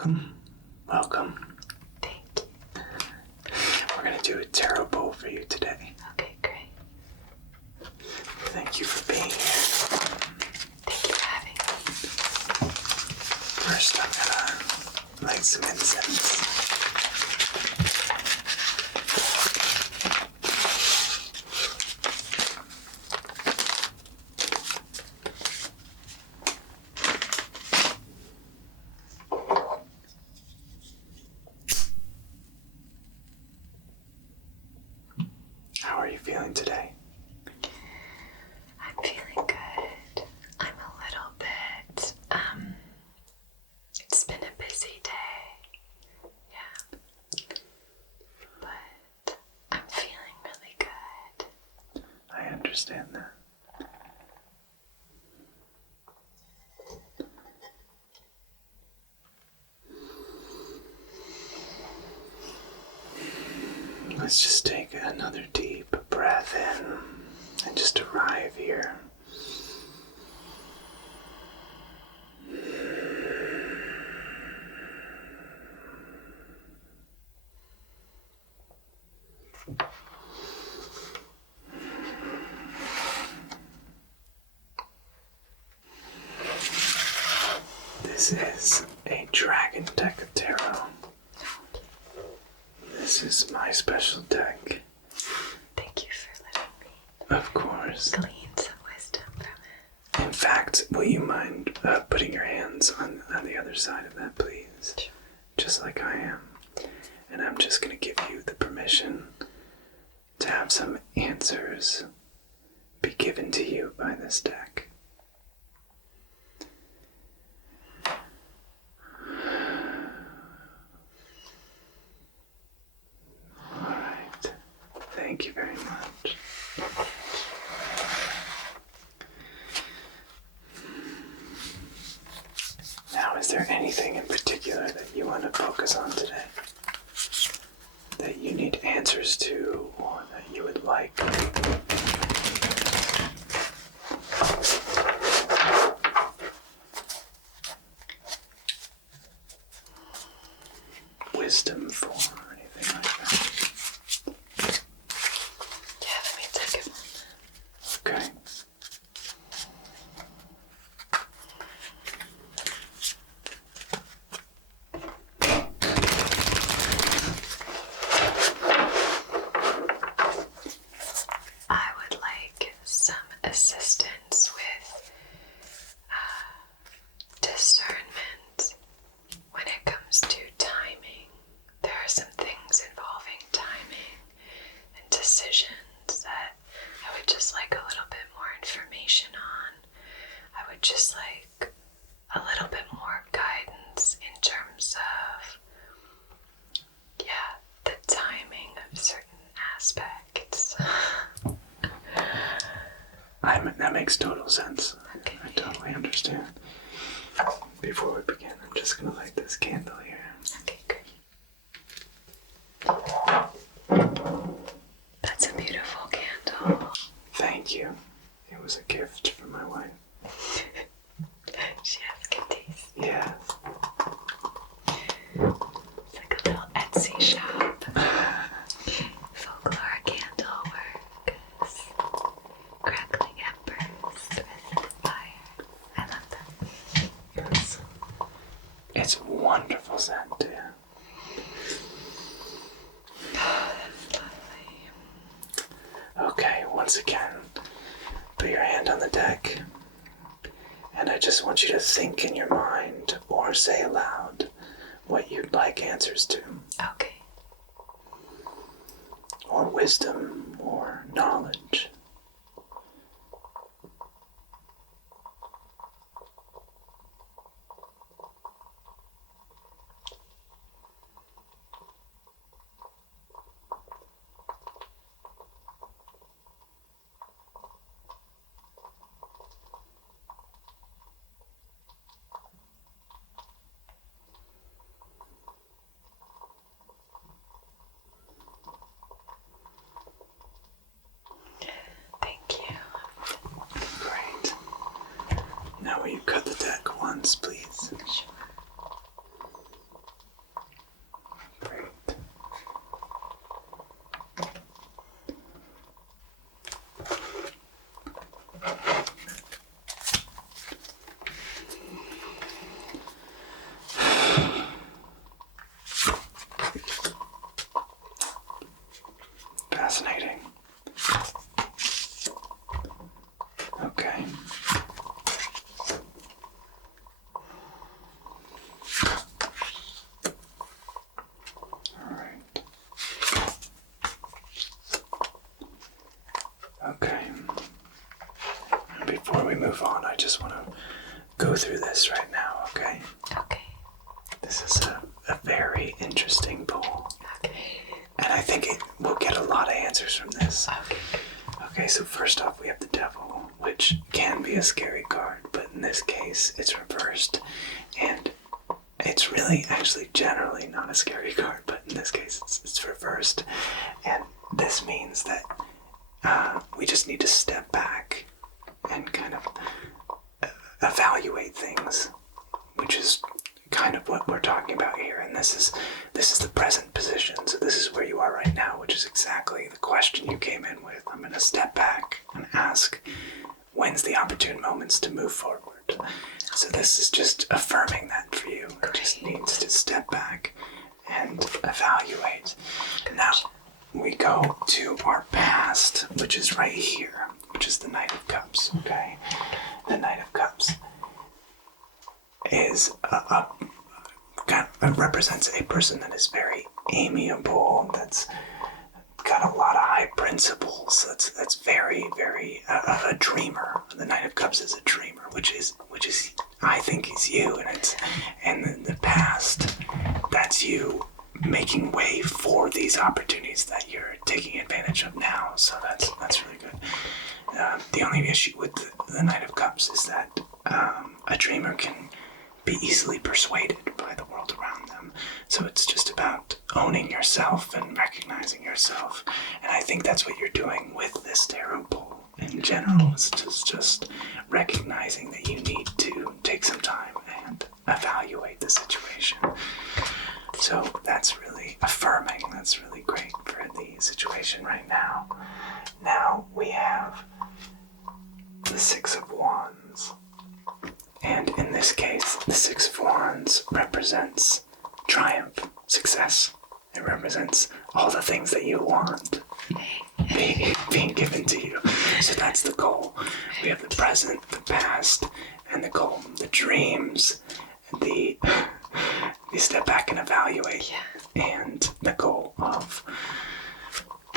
Welcome. Welcome. Thank you. We're going to do a tarot pull for you today. Okay, great. Thank you for being here. Thank you for having me. First, I'm going to light some incense. How are you feeling today? I'm feeling good. I'm a little bit, it's been a busy day. Yeah. But I'm feeling really good. I understand that. Let's just take another deep breath in and just arrive here. This is a dragon deck of tarot. This is my special deck. Thank you for letting me Of course. glean some wisdom from it. In fact, will you mind putting your hands on the other side of that, please? Sure. Just like I am. And I'm just going to give you the permission to have some answers be given to you by this deck. Alright. Thank you very much. Now, is there anything in particular that you want to focus on today? That you need answers to, or that you would like? Wisdom for, or anything like that? Yeah, let me take it one. Okay. I would like some assistance with discernment when it comes to timing. There are some things involving timing and decisions that I would just like a little bit more information on. I would just like a little bit more guidance in terms of, the timing of certain aspects. That makes total sense. Okay. I totally understand. Before we begin, I'm just going to light this candle here. Okay, great. That's a beautiful candle. Thank you. It was a gift from my wife. She has good taste. Yes. It's like a little Etsy shop. Folklore candle works. Crackling embers with fire. I love that. Yes. It's wonderful scent, too. Oh, that's lovely. Okay, once again, put your hand on the deck. And I just want you to think in your mind or say aloud what you'd like answers to. Okay. Or wisdom or knowledge. move on, I just want to go through this right now, okay? Okay. This is a very interesting pull. Okay. And I think we'll get a lot of answers from this. Okay. Okay, so first off we have the Devil, which can be a scary card, but in this case it's reversed, and it's really actually generally not a scary card, but in this case it's reversed, and this means that we just need to step back and kind of evaluate things, which is kind of what we're talking about here. And this is the present position, so this is where you are right now, which is exactly the question you came in with. I'm going to step back and ask, when's the opportune moments to move forward? So this is just affirming that for you. It just needs to step back and evaluate. Now we go to our past, which is right here, which is the Knight of Cups. Okay, the Knight of Cups is represents a person that is very amiable, that's got a lot of high principles, that's very, very a dreamer. The Knight of Cups is a dreamer, which is I think is you, and in the past, that's you making way for these opportunities that you're taking advantage of now. So that's really good. The only issue with the Knight of Cups is that a dreamer can be easily persuaded by the world around them. So it's just about owning yourself and recognizing yourself. And I think that's what you're doing with this tarot pull in general. It's just recognizing that you need to take some time and evaluate the situation. So that's really affirming. That's really great for the situation right now. Now we have the Six of Wands. And in this case, the Six of Wands represents triumph, success. It represents all the things that you want being given to you. So that's the goal. We have the present, the past, and the goal. The dreams, the step back and evaluate, and the goal of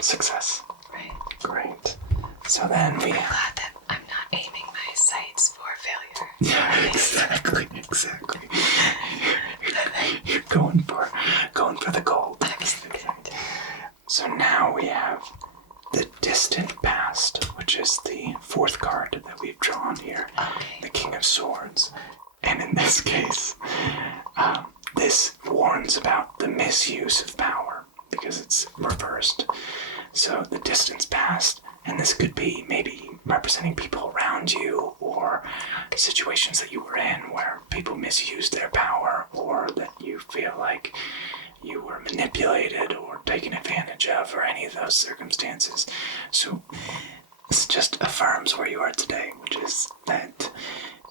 success. Right. Great. So then we... I'm glad that I'm not aiming my sights for failure. Yeah, exactly. You're going for the gold. Excellent. So now we have the distant past, which is the fourth card that we've drawn here. Okay. The King of Swords. And in this case, this warns about the misuse of power because it's reversed. So the distant past, and this could be maybe representing people around you or situations that you were in where people misused their power, or that you feel like you were manipulated or taken advantage of, or any of those circumstances. So this just affirms where you are today, which is that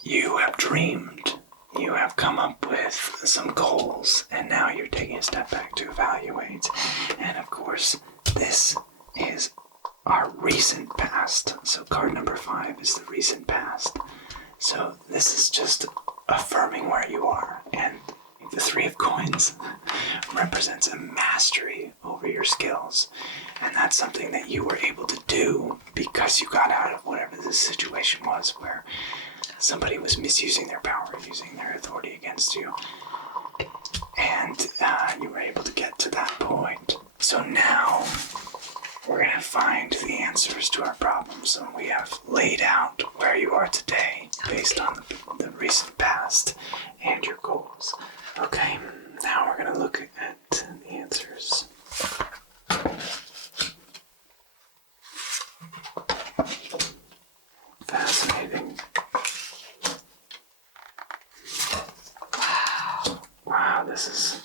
you have dreamed, you have come up with some goals, and now you're taking a step back to evaluate. And of course, this is our recent past. So card number 5 is the recent past. So this is just affirming where you are. And the Three of Coins represents a mastery over your skills. And that's something that you were able to do because you got out of whatever the situation was where somebody was misusing their power, using their authority against you. And you were able to get to that point. So now we're going to find the answers to our problems. So we have laid out where you are today based on the recent past and your goals. Okay, now we're going to look at the answers. Fascinating. Wow, this is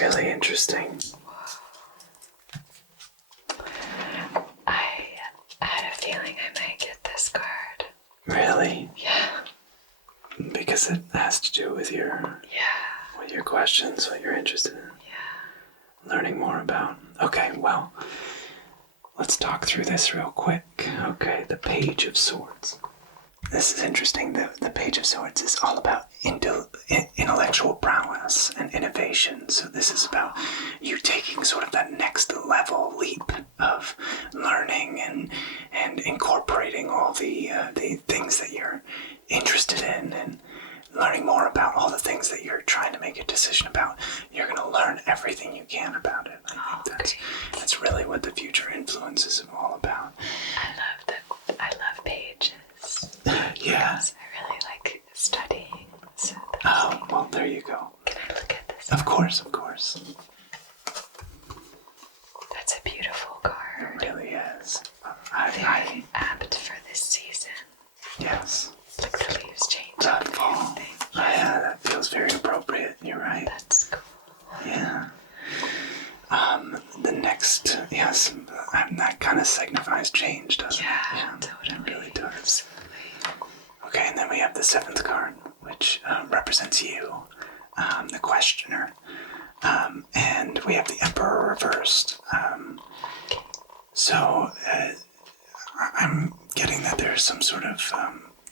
really interesting. I had a feeling I might get this card. Really? Yeah. Because it has to do with your questions, what you're interested in. Yeah. Learning more about. Okay, well, let's talk through this real quick. Okay, the Page of Swords. This is interesting. The Page of Swords is all about intellectual prowess and innovation. innovation. So this is about you taking sort of that next level leap of learning and incorporating all the things that you're interested in, and learning more about all the things that you're trying to make a decision about. You're going to learn everything you can about it. I think that's really what the future influence is all about. I love pages. Yeah. I really like studying. So well, there you go. Can I look at this? Of course. That's a beautiful card. It really is. Very apt for this season. Yes. Like the leaves change. That fall. Yeah, that feels very appropriate. You're right. That's cool. Yeah. The next, yes, that kind of signifies change, doesn't it? Yeah, totally. It really does. Absolutely. Okay, and then we have the 7th card, which represents you, the questioner. And we have the Emperor reversed. So I'm getting that there's some sort of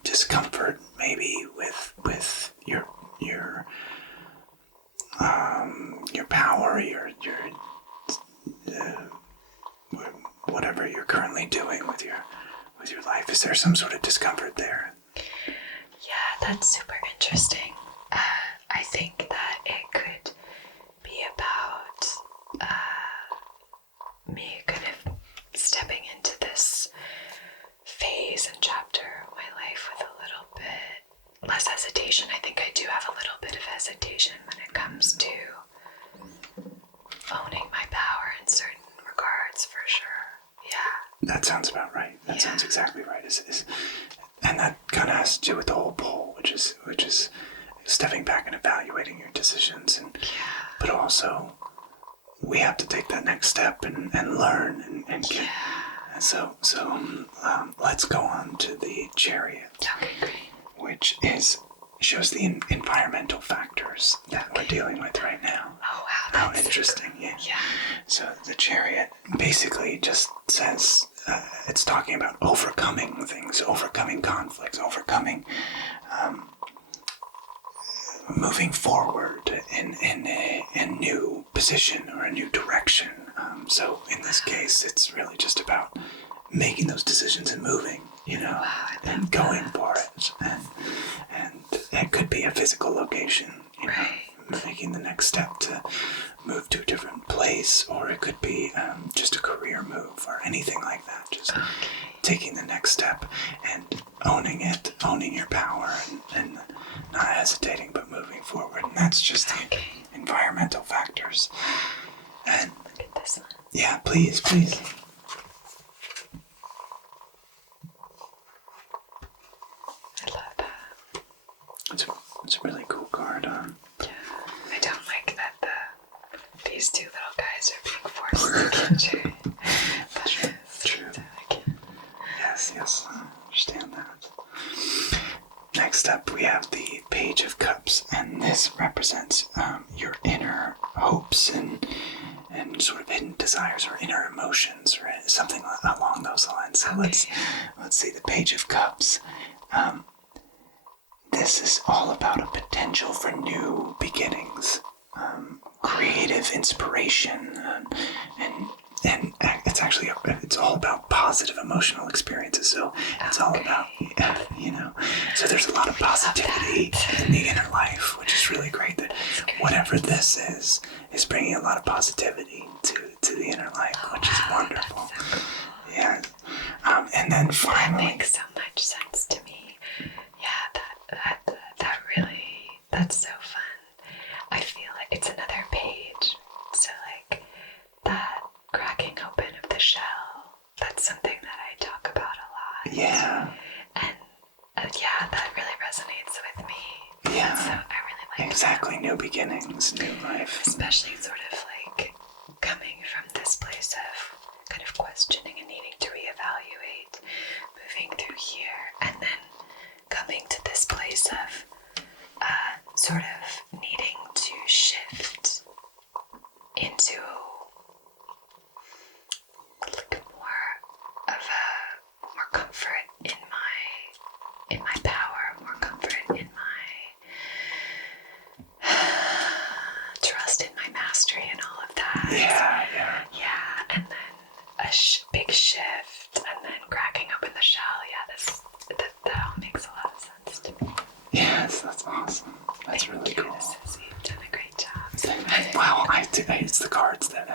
discomfort, maybe with your power, your whatever you're currently doing with your life. Is there some sort of discomfort there? Yeah, that's super interesting. I think that it could be about me kind of stepping into this phase and chapter of my life with a little bit less hesitation. I think I do have a little bit of hesitation when it comes to owning my power in certain regards, for sure. Yeah. That sounds about right. That sounds exactly right. And that kind of has to do with the whole poll, which is stepping back and evaluating your decisions, but also we have to take that next step and learn and get. So let's go on to the Chariot. Okay, great. Which shows the environmental factors that we're dealing with right now. Oh wow, how interesting! Yeah. So the Chariot basically just says it's talking about overcoming things, overcoming conflicts, overcoming, moving forward in a new position or a new direction. So in this case, it's really just about making those decisions and moving, and going for it. And it could be a physical location, making the next step to move to a different place, or it could be just a career move or anything like that. Just taking the next step and owning it, owning your power, and not hesitating but moving forward. And that's just the environmental factors. And look at this one. Yeah, please. I love that. It's a really cool card. Yeah, I don't like that these two little guys are being forced to get you. True. Yes, I understand that. Next up, we have the Page of Cups, and this represents your inner hopes and sort of hidden desires or inner emotions or something along those lines. So let's see the Page of Cups. This is all about a potential for new beginnings, creative inspiration, and it's all about positive emotional experiences. So it's all about So there's a lot of positivity in the inner life, which is really great. That whatever this is bringing a lot of positivity to the inner life, which is wonderful. Yeah. And then finally, that makes so much sense to me. Yeah, that really, that's so fun. I feel like it's another page. So like that cracking open of the shell, that's something that I talk about a lot. Yeah. And that really resonates with me. Yeah. So I really like exactly. New beginnings, new life. Especially sort of like coming from this place of kind of questioning and needing to reevaluate, moving through here, and then coming to this place of sort of needing to shift into like more comfort in my power, more comfort in my It's the cards that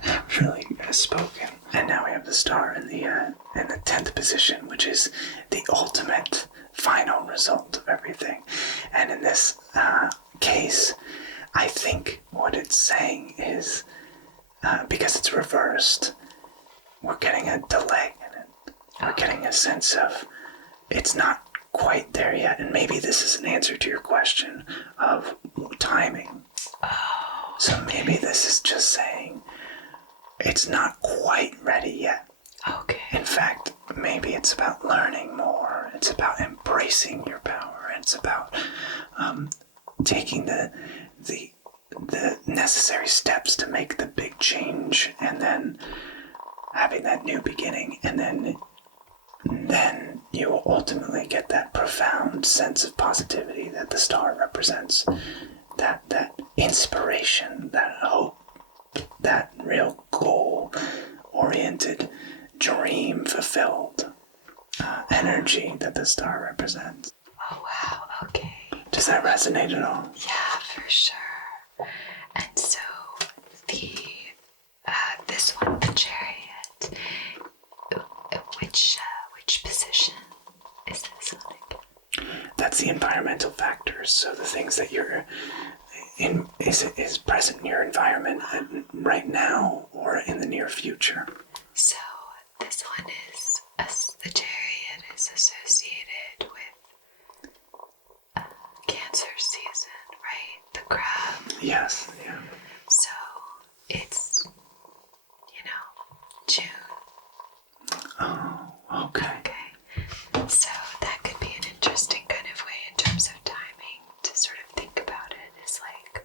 have really spoken. And now we have the star in the 10th position, which is the ultimate final result of everything. And in this case, I think what it's saying is, because it's reversed, we're getting a delay in it. We're getting a sense of it's not quite there yet. And maybe this is an answer to your question of timing. Oh. So maybe this is just saying it's not quite ready yet. Okay. In fact, maybe it's about learning more. It's about embracing your power. It's about taking the necessary steps to make the big change, and then having that new beginning, and then you will ultimately get that profound sense of positivity that the star represents. That inspiration, that hope, that real goal-oriented, dream-fulfilled energy that the star represents. Oh, wow, okay. Does that resonate at all? Yeah, for sure. And so this one, the chariot, which position is this on again? That's the environmental factors. So the things that you're in is present in your environment right now or in the near future. So this one is, the chariot is associated with Cancer season, right? The crab. Yes, yeah. So it's, June. Oh, okay. Okay. So that could be an interesting kind of way in terms of timing to sort of think about it. Is like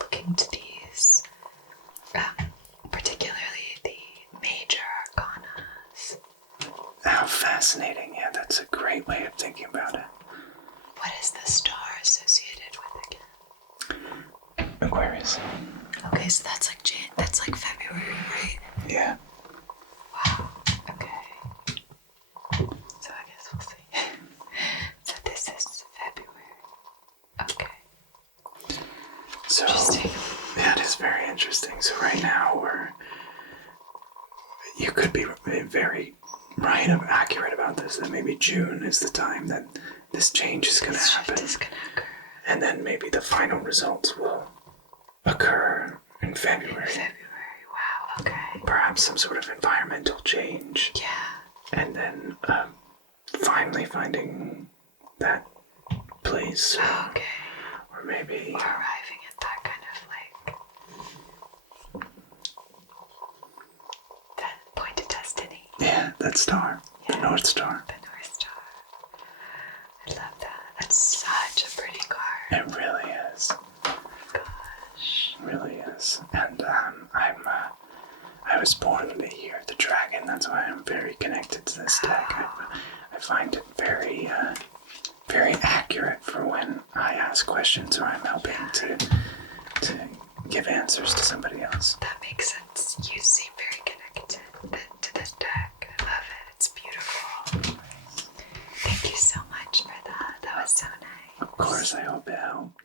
looking to these, particularly the major arcanas. How fascinating. Yeah, that's a great way of thinking about it. What is the star associated with again? Aquarius. Okay, so that's like February, right? Yeah. Wow. Okay. So I guess we'll see. So this is February. Okay. So Interesting. that is very interesting. So right now you could be very right and accurate about this, that maybe June is the time that this change is going to happen. This shift is going to occur. And then maybe the final results will occur in February. Wow, okay. Perhaps some sort of environmental change. Yeah. And then finally finding that place. Okay. Or maybe... Or arriving at that kind of that point of destiny. Yeah, that star. Yeah. The North Star. The North Star. I love that. That's such a pretty card. It really is. Gosh. It really is. And I was born in the year of the dragon. That's why I'm very connected to this deck. I find it very, very accurate for when I ask questions or I'm helping to give answers to somebody else. That makes sense. You seem very connected to this deck. I love it. It's beautiful. Thank you so much for that. That was so nice. Of course, I hope it helped.